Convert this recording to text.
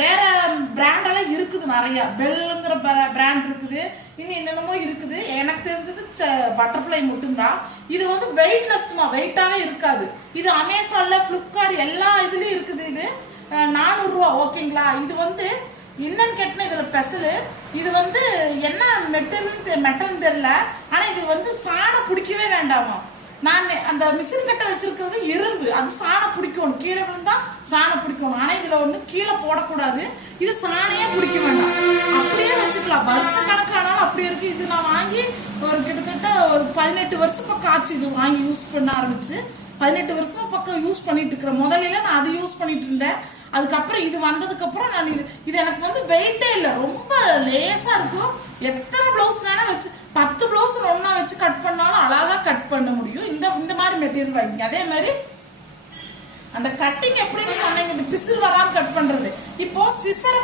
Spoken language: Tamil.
வேற பிராண்டெல்லாம் இருக்குது, நிறைய பெல்லுங்கிற பிராண்ட் இருக்குது, இன்னும் என்னென்னமோ இருக்குது. எனக்கு தெரிஞ்சது பட்டர்ஃப்ளை மட்டும்தான். இது வந்து வெயிட்லெஸ்மா, வெயிட்டாவே இருக்காது. இது அமேசான்ல, பிளிப்கார்ட் எல்லா இதுலயும் இருக்குது. இது 400 ரூபா. ஓகேங்களா? இது வந்து என்னன்னு கேட்டா இதுல ஸ்பெஷல். இது வந்து என்ன மெட்டல்னு தெரியல. ஆனா இது வந்து சாணம் பிடிக்கவே வேண்டாமா. நான் அந்த மிஷின் கட்டை வச்சிருக்கிறது இரும்பு, அது சாணம் பிடிக்கணும், கீழே விழுந்தா சாணம் பிடிக்கணும். ஆனா இதுல ஒண்ணு கீழே போடக்கூடாது. இது சாணையே பிடிக்க வேண்டாம், அப்படியே வச்சுக்கலாம். வருஷ கணக்கானாலும் அப்படியே இருக்கு. இது நான் வாங்கி ஒரு கிட்டத்தட்ட ஒரு 18 வருஷம் பக்கம் ஆச்சு. இது வாங்கி யூஸ் பண்ண ஆரம்பிச்சு 18 வருஷமா பக்கம் யூஸ் பண்ணிட்டு இருக்கிறேன். முதல்ல நான் அது யூஸ் பண்ணிட்டு இருந்தேன். அதுக்கப்புறம் இது வந்ததுக்கு அப்புறம் நான் இது எனக்கு வந்து வெயிட்டே இல்லை, ரொம்ப லேசா இருக்கும். எத்தனை பிளவுஸ் வேணா வச்சு 10 பிளவுஸ் ஒன்னா வச்சு கட் பண்ணாலும் அழகா கட் பண்ண முடியும். இந்த மாதிரி மெட்டீரியல் வாங்கிங்க. அதே மாதிரி அந்த கட்டிங் எப்படின்னு சொன்னீங்க, இந்த பிசிறு வராம கட் பண்றது. இப்போ சிசரை